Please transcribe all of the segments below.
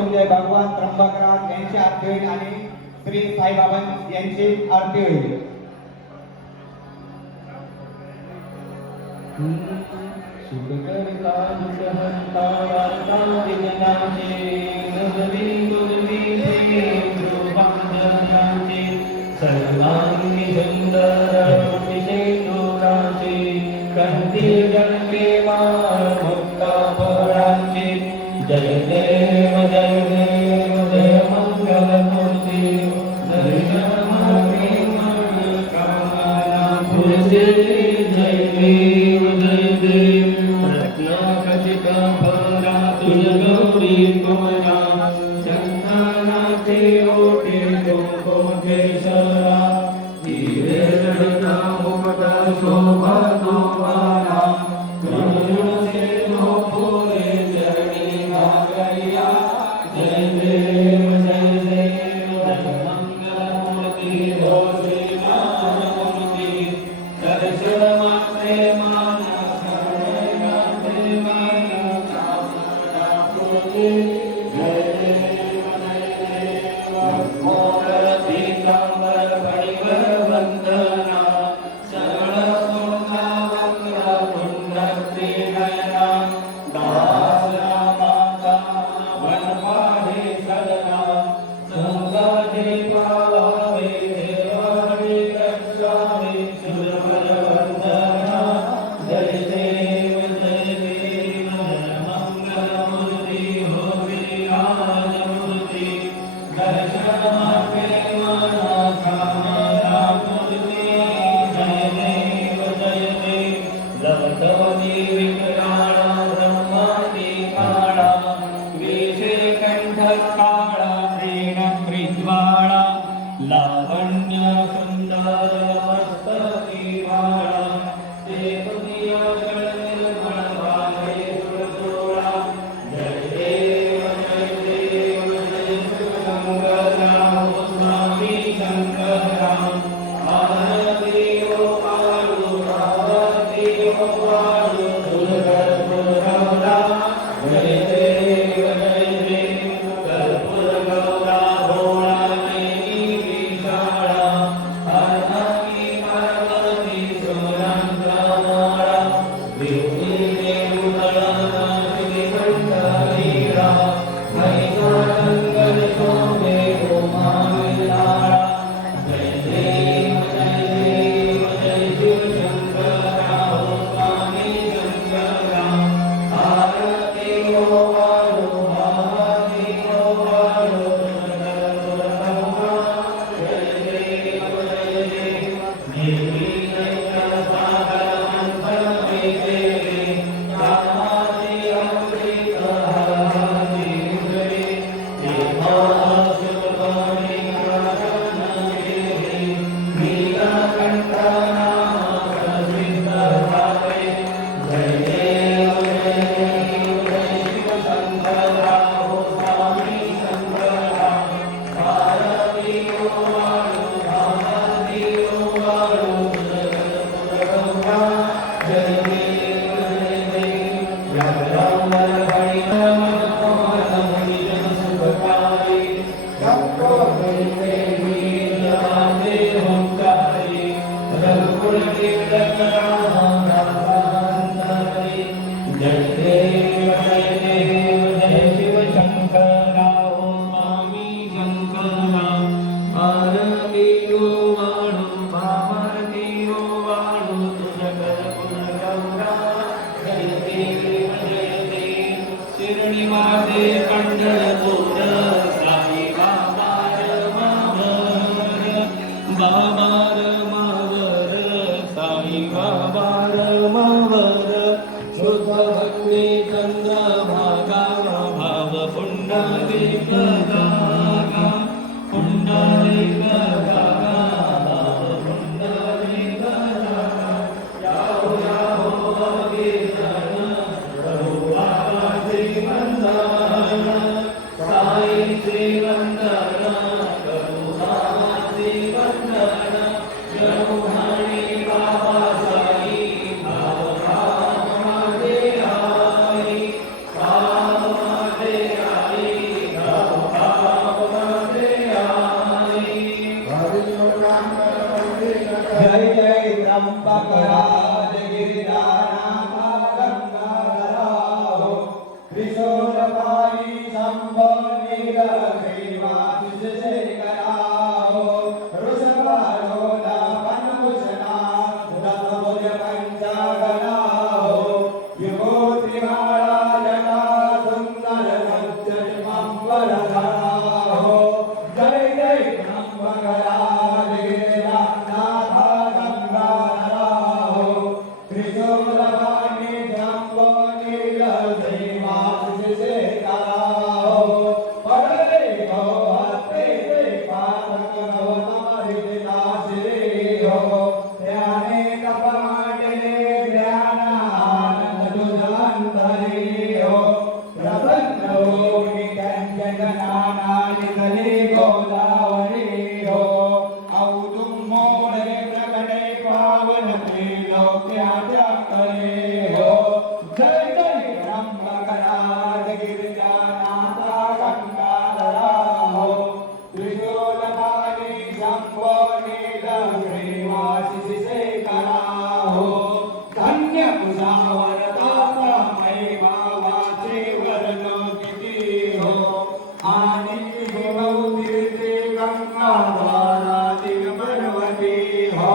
मृत्युंजय भगवान त्र्यंबकराज यांची आरती होईल आणि श्री साईबाबा यांची आरती होईल. सुखकर्ता दुःखहर्ता वार्ता विघ्नांचे नववी दुर्विधे कृपांजनांचे सर्वांगी सुंदर विषेंदुरांचे कंठी जन्मे मुक्ता फळांचे जय देव जय देव जय मंगलमूर्ती जय कामना फुलसे जय देव जय देव रत्नाखचित भरा तुझ गौरी कोमला चंदनाचे ओटे कुंकुमेश्वरा हिरे जडिता मुकुट शोभा तुम्हाला करुणसे फुले चरणी भागैया जय देव जय देव जय मंगलमूर्ती हो श्रीमानमूर्ती दर्शन मात्रे मानस गाते मानसा पूर्ती जय देव मोर पीतांबर परिवर वंदना सरळ सोना वक्र कुंडत्री नयना दासरा माता वनवाहे सदना संगाते पावावे देवावे रक्षावे सुरवर वंदना जय देव जय देव जय मंगलमूर्ती हो विराजमूर्ती दर्शन मात्रे मना कामना पूर्ती जय देव जय देव लवतवती विकराळा ब्रह्मांडी काळा विषे कंठ काळा प्रेण कृज्वाळा लावण्य सुंदर मस्तकी वाळा ते तुझिया जळ निर्मळ वाहे सुरतोळा जय देव जय देव जय शिवशंकरा हो स्वामी शंकरा आरती ओ पाळू आरती ओ पाळू दुर्गर दुर्गौरा जय देव जय देव कर्पूर गौरा भोळा नयनी विशाळा हरहरी पार्वती सुरांचा मोळा विष्णू देवदळना श्रीकंठलीळा महिषासंकर शोभे उमा विलाळा जय देव जय शिवशंकरा हो स्वामी शंकरा आरती ओ वाळू आरती ओ वाळू दुर्गर दुर्गौरा जय देव जय देव देवी नैत्र सागर मंथन वैदेवी कामाची अमृत हाराची उजळी देवासुरगणी काशन देवी नीलकंठ नाम प्रसिद्ध झाले जय देव जय शिवशंकरा हो स्वामी शंकरा आरती ओ वाळू आरती ओ वाळू दुर्गर दुर्गौरा जय देव जय देव रंगरांबर हरिहर मनोहर मुनिजन सुखकारी रघुकुलते वीरवादे ओंकारी रघुकुल कीर्तन राम रामांतरी जय देव जय शिवशंकरा हो स्वामी शंकरा आरती ओ वाळू आरती ओ वाळू तुझकर कुलगौरा जय देव जय देव शिरणी माझे पंढरपूर साई बाबा रमावर बाबा रमावर साई बाबा रमावर शुद्ध भक्ती चंद्रभागा भाव पुंडलिक धागा पुंडलिक धागा भाव पुंडलिक धागा याहो याहो कीर्तन करू बाबाचे वंदन साईचे वंदन करू बाबाचे वंदन ब्रह्मणी बाबा साई भाव भाव माझे आई भाव माझे आई वरदा हो जय जय त्र्यंबकराज गिरिराजनाथ गंगाधरा हो त्रिशूलपाणि जम्बो नीलग्रीवास शेखरा हो पगले हो हस्ते ते पावक हो नमरित नासिरे हो ध्याने तपमाने ध्यान आनंद तुझंतरी हो प्रसन्न हो नित्यंजनाना निधने गोदावरी हो औदुम्मोळे प्रकटे पावन त्रिलोक्याच्या करे हो जय जय त्र्यंबकराज गिरिजानाथा गंगाधरा हो त्रिशूलपाणि शंभो नीलग्रीवास शेखरा हो धन्य कुशावरदाता महिमावाचे वर्णो किती हो आणि भवतीर्थे गंगाधारातील पर्वती हो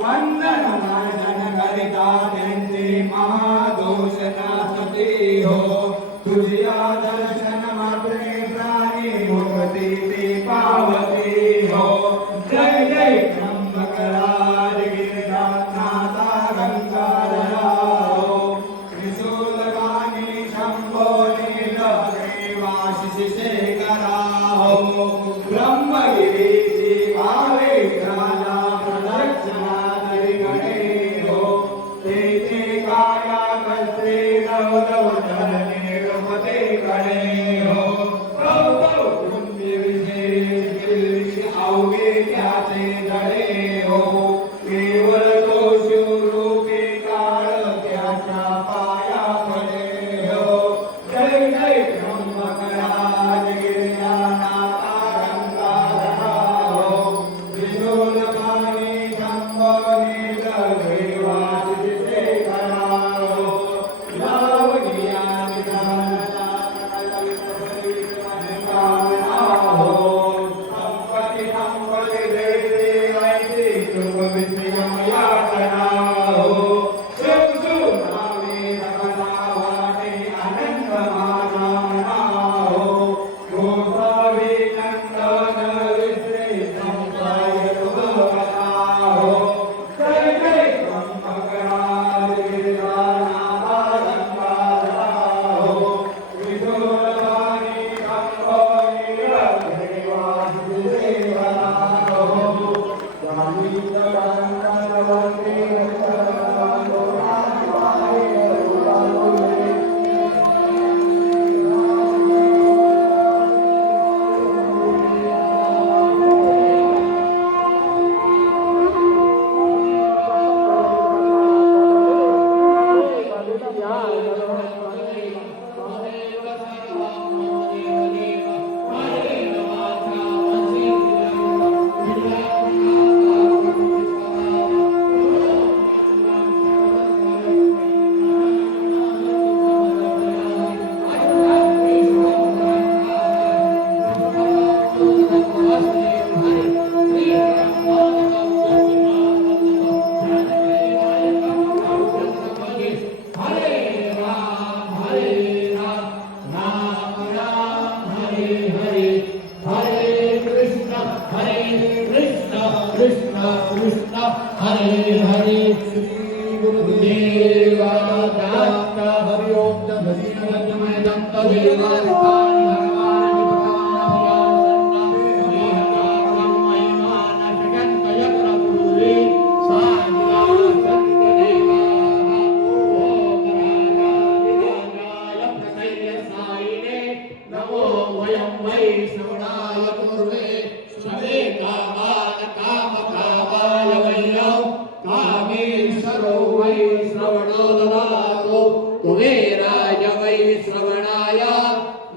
वंदन मार्जन करिता त्यांचे महादोष नासते हो तुझ्या दर्शन मात्रे प्राणी मुक्ती ते पावते हो जय जय त्र्यंबकराज गिरिजानाथा गंगाधरा हो त्रिशूलपाणि शंभो नीलग्रीवास शेखरा हो ब्रह्मगिरीची भावे राजा प्रदक्षिणा करिगणे हो तेथे काया कस्त्रे नवनव धरणे रमते गणे हो प्रभू तुम्ही विशेष गिरीश अवघे त्याचे धडे हो केवळ तो शिवरूपी काळ त्याच्या पाया पडे हो जय जय त्र्यंबकराज गिरिजानाथा गंगाधरा हो त्रिशूलपाणि शंभो नीलग्रीवास शेखरा हो लावणीया निधानता हो संपत्ती संपत्ती जय देवायचे शुभ विषयम यातना हो शिवसुनामे रमणावाणे अनंत माझा मना हो गोसाविनंदन विश्रे संसाय तुभवता हो जय जय त्र्यंबकराज गिरिजानाथा गंगाधरा हो त्रिशूलपाणि शंभो नीलग्रीवास शेखरा हो हरे हरे श्री गुरुदेव दत्त हरि ओम जगदीवजमय दत्त देवास्तानि भगवान् भगवान् महिमान जगन्त यत्र पूरे साधुरा संत देवा ओम राजाय प्रसन्न साईने नमो वयं वै श्रवणाय पूर्वे सवे कामान काम कामाय वैयो कामेश्वरो वै श्रवणो ददातु कुबेराय वै श्रवणाय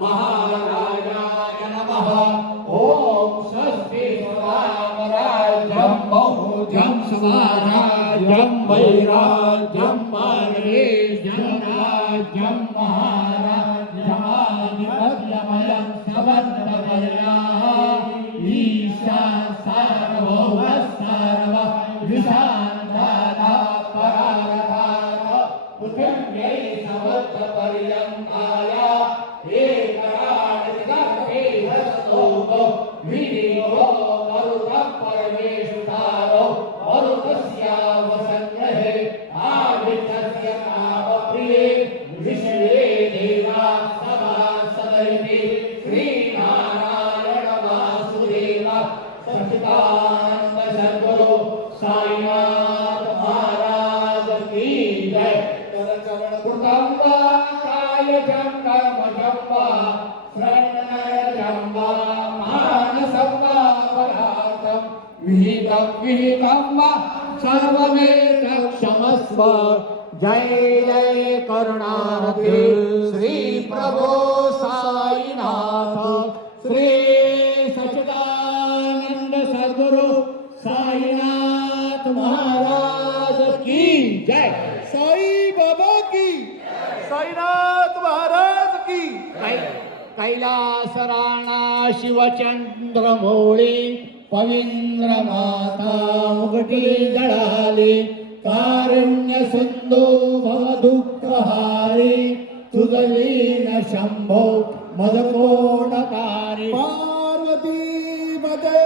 महाराजाय नमः ओम स्वस्ति स्वरामराज्यं बहुजं स्वराज्यं वैराज्यं मार्गेज्यं राज्यं महाराज्यमाधिपत्यमयं समन्तपर्याः ईशा सार्वभौम सर्व विशान्ताः परारथाः पृथिव्यै समस्तपर्यन्ताय एकराट विनियो मरुतः परमेष्ठारो मरुतस्य वसङ्ग्रहे आविष्टस्य कामप्रिये विश्वे देवा सभासदैति श्रीनारायण वासुदेव सच्चिदानन्द सद्गुरु साईनाथ महाराज की जय। कुटुम्बा कायजं कर्मजं श्रवणयजं मानसं परार्थं विहितं सर्वमेतत् क्षमस्व। जय जय करुणानिधि श्री प्रभो साईनाथ श्री सच्चिदानंद सद्गुरु साईनाथ महाराज की जय। साई बाबा की, साईनाथ महाराज की। कैलास राणा शिवचंद्रमौळी पवित्र माता मुगटी जळाली कारुण्य सिंधू भव दुःखहारी तुझलीन शंभो मदकोणकारी पार्वती पते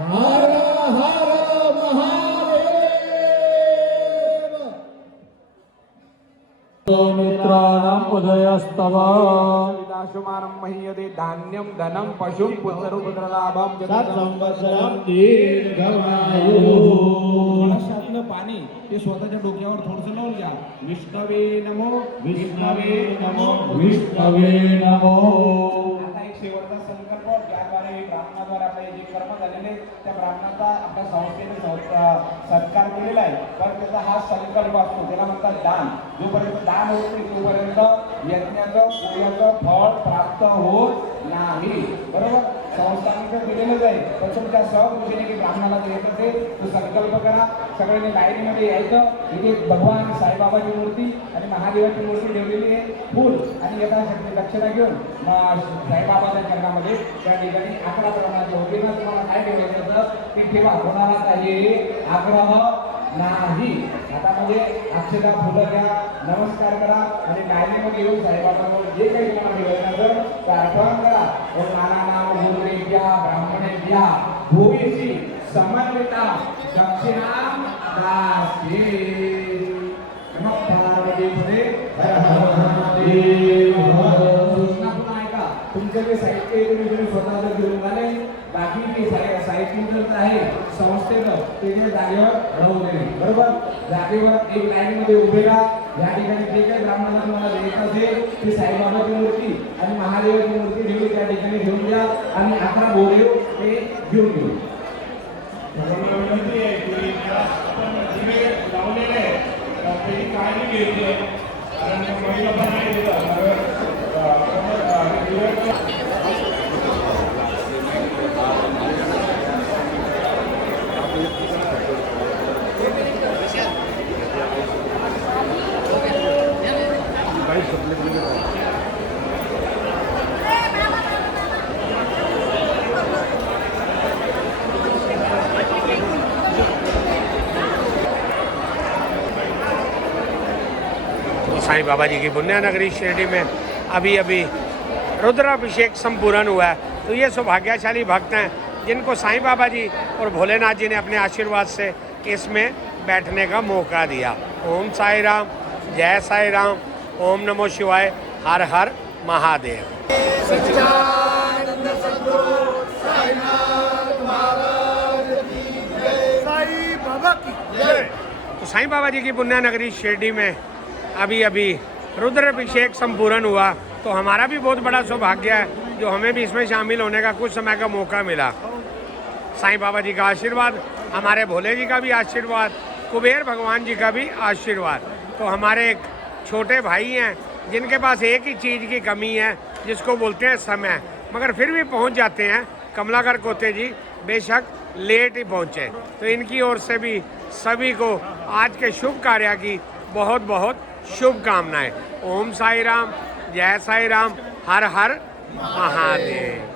हर हर महादेव। मित्राणां उदयस्तव विदाशुमानं मह्यते धान्यं धनं पशुं पुत्रलाभं संवत्सरं दीर्घमायु। कलशातलं पाणी ते स्वतःच्या डोक्यावर थोडंसं लावून घ्या। विष्णवे नमो विष्णवे नमो विष्णवे नमो। आता एक शेवटचा संकल्प ज्याद्वारे ब्राह्मणाद्वारे आपले जे कर्म झालेले त्या ब्राह्मणाचा आपल्या संस्थेने सत्कार केलेला आहे, पण त्याचा हा संकल्प असतो, त्याला म्हणतात दान। जोपर्यंत दान होत नाही तोपर्यंत यज्ञाचं पूजाचं फळ प्राप्त होत नाही, बरोबर। संस्थांनी दिलेलंच आहे, पण तुमच्या सहकृतीने की ब्राह्मणाला द्यायचं ते तो संकल्प करा। सगळ्यांनी लाईनीमध्ये यायचं। इथे भगवान साईबाबाची मूर्ती आणि महादेवाची मूर्ती ठेवलेली आहे, फूल आणि यथाशक्ती दक्षिणा घेऊन साईबाबाच्या चरणामध्ये त्या ठिकाणी 11 प्रमाणाच्या वतीनं तुम्हाला काय ठेवायचं होतं ते ठेवा, कोणाला काही आग्रह नाही। हातामध्ये अक्षता फुलं घ्या, नमस्कार करा आणि लाईनीमध्ये येऊन साईबाबांवर जे काही तुम्हाला ठेवायचं ते अर्पण करा। ओम नानानाम गुरुदेव्या ब्राह्मणेभ्या भूयसी समन्विता दक्षिणा दासी। नमः पार्वतीपते हर हर महादेव। सूचना पुन्हा ऐका, तुमचं जे साहित्य तुम्ही स्वतःचं घेऊन आले, बाकी जे साहित्य आहे संस्थेचं ते जागेवर राहू नये, बरोबर। जागेवर एक लाईनमध्ये उभे राहा। या ठिकाणी जे काही ब्राह्मणांना तुम्हाला द्यायचं असेल ते साईबाबाची मूर्ती आणि महादेवाची मूर्ती ठेवली त्या ठिकाणी घेऊन द्या आणि 11 बोरे ते घेऊन घेऊ। विनंती आहे की आपण दिवे लावलेले आहे त्याची काळजी घ्यायची आहे, कारण महिला पण नाही साईं बाबा जी की पुण्यनगरी शिरडी में अभी अभी रुद्राभिषेक संपूर्ण हुआ है। तो ये सौभाग्यशाली भक्त हैं जिनको साईं बाबा जी और भोलेनाथ जी ने अपने आशीर्वाद से इसमें बैठने का मौका दिया। ओम साई राम, जय साई राम, ओम नमो शिवाय, हर हर महादेव। सच्चिदानंद सद्गुरु साईनाथ महाराज की जय। साई बाबा की जय। तो साईं बाबा जी की पुण्यनगरी शिरडी में अभी अभी रुद्राभिषेक संपूर्ण हुआ, तो हमारा भी बहुत बड़ा सौभाग्य है जो हमें भी इसमें शामिल होने का कुछ समय का मौका मिला। साईं बाबा जी का आशीर्वाद, हमारे भोले जी का भी आशीर्वाद, कुबेर भगवान जी का भी आशीर्वाद। तो हमारे एक छोटे भाई हैं जिनके पास एक ही चीज़ की कमी है जिसको बोलते हैं समय, मगर फिर भी पहुंच जाते हैं। कमलाकर कोते जी बेशक लेट ही पहुँचे, तो इनकी ओर से भी सभी को आज के शुभ कार्य की बहुत बहुत शुभकामनाएं। ओम साई राम, जय साई राम, हर हर महादेव।